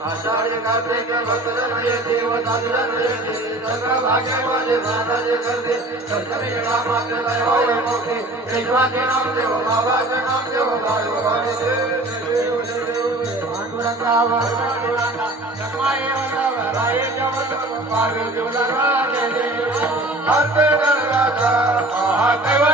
आषाढ कार्तिक भद्रप्रिय देव सगळं भाग्यवाले भागाचे करते सप्तमी नामाचे दैवाय मोठे देवाचे नाम देव बाबाचे नाम देव भाई पांडुरंगा पांडुरंगा जगमाये राये जवळ पावे देवला राजे देव हस्त राजा महादेव